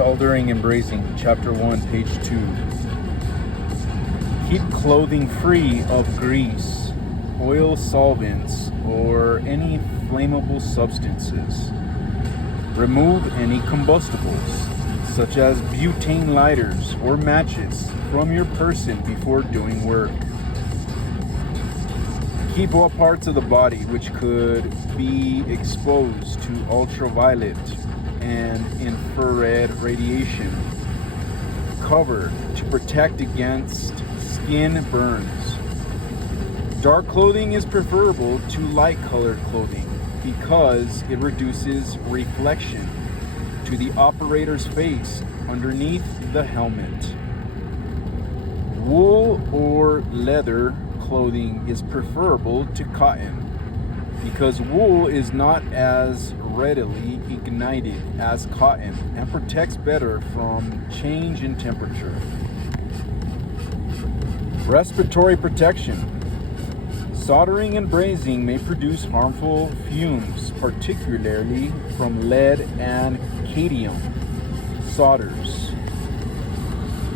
Soldering and Brazing, Chapter 1, page 2. Keep clothing free of grease, oil solvents, or any flammable substances. Remove any combustibles, such as butane lighters or matches, from your person before doing work. Keep all parts of the body which could be exposed to ultraviolet and infrared radiation covered to protect against skin burns. Dark clothing is preferable to light-colored clothing because it reduces reflection to the operator's face underneath the helmet. Wool or leather clothing is preferable to cotton because wool is not as readily ignited as cotton and protects better from change in temperature. Respiratory protection. Soldering and brazing may produce harmful fumes, particularly from lead and cadmium solders.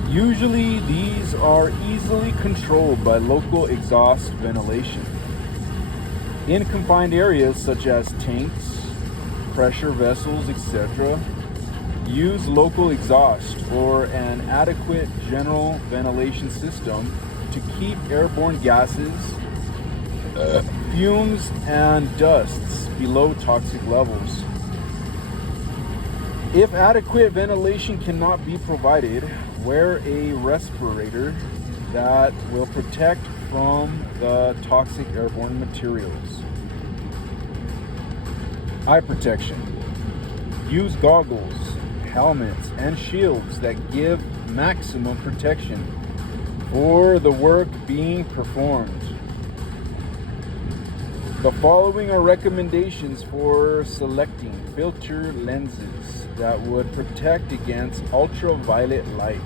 Usually these are easily controlled by local exhaust ventilation. In confined areas such as tanks, pressure vessels, etc., use local exhaust or an adequate general ventilation system to keep airborne gases, fumes, and dusts below toxic levels. If adequate ventilation cannot be provided, wear a respirator that will protect from the toxic airborne materials. Eye protection. Use goggles, helmets, and shields that give maximum protection for the work being performed. The following are recommendations for selecting filter lenses that would protect against ultraviolet light.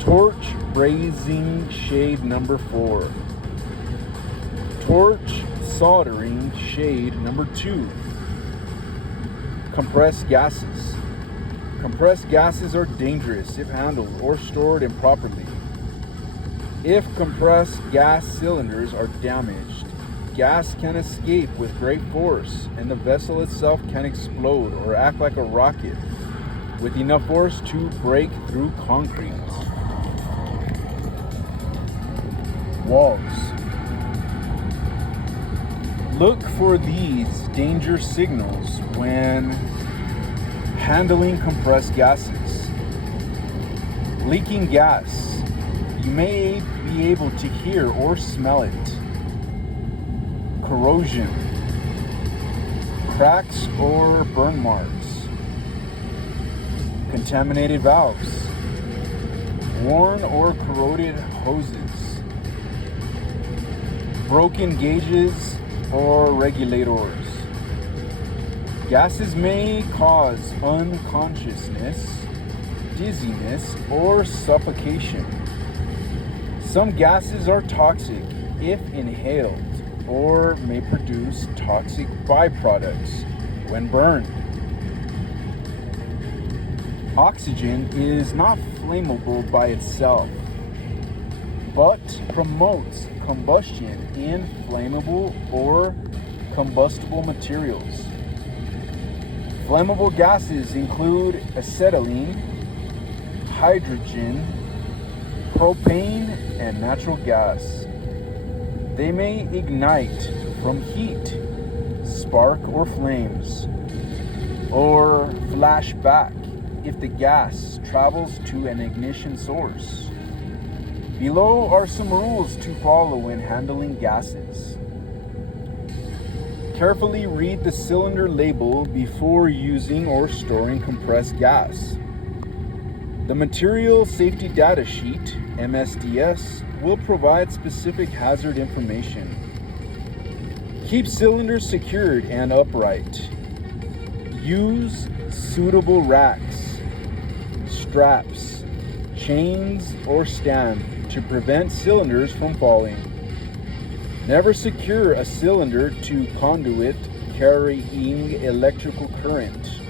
Torch brazing shade number 4. Torch soldering shade number 2. Compressed gases. Compressed gases are dangerous if handled or stored improperly. If compressed gas cylinders are damaged, gas can escape with great force and the vessel itself can explode or act like a rocket with enough force to break through concrete. Walls. Look for these danger signals when handling compressed gases. Leaking gas. You may be able to hear or smell it. Corrosion. Cracks or burn marks. Contaminated valves. Worn or corroded hoses. Broken gauges or regulators. Gases may cause unconsciousness, dizziness, or suffocation. Some gases are toxic if inhaled or may produce toxic byproducts when burned. Oxygen is not flammable by itself, but promotes combustion in flammable or combustible materials. Flammable gases include acetylene, hydrogen, propane, and natural gas. They may ignite from heat, spark or flames, or flash back if the gas travels to an ignition source. Below are some rules to follow when handling gases. Carefully read the cylinder label before using or storing compressed gas. The Material Safety Data Sheet, MSDS, will provide specific hazard information. Keep cylinders secured and upright. Use suitable racks, straps, chains, or stand to prevent cylinders from falling. Never secure a cylinder to conduit carrying electrical current.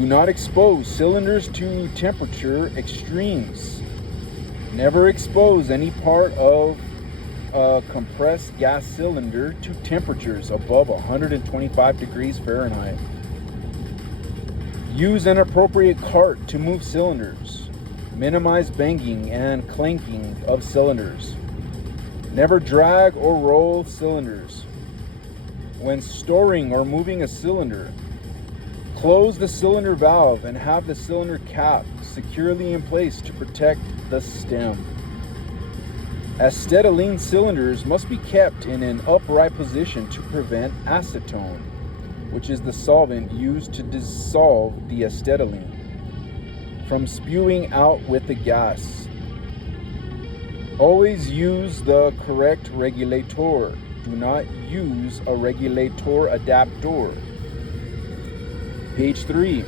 Do not expose cylinders to temperature extremes. Never expose any part of a compressed gas cylinder to temperatures above 125 degrees Fahrenheit. Use an appropriate cart to move cylinders. Minimize banging and clanking of cylinders. Never drag or roll cylinders. When storing or moving a cylinder, close the cylinder valve and have the cylinder cap securely in place to protect the stem. Acetylene cylinders must be kept in an upright position to prevent acetone, which is the solvent used to dissolve the acetylene, from spewing out with the gas. Always use the correct regulator. Do not use a regulator adapter. Page 3.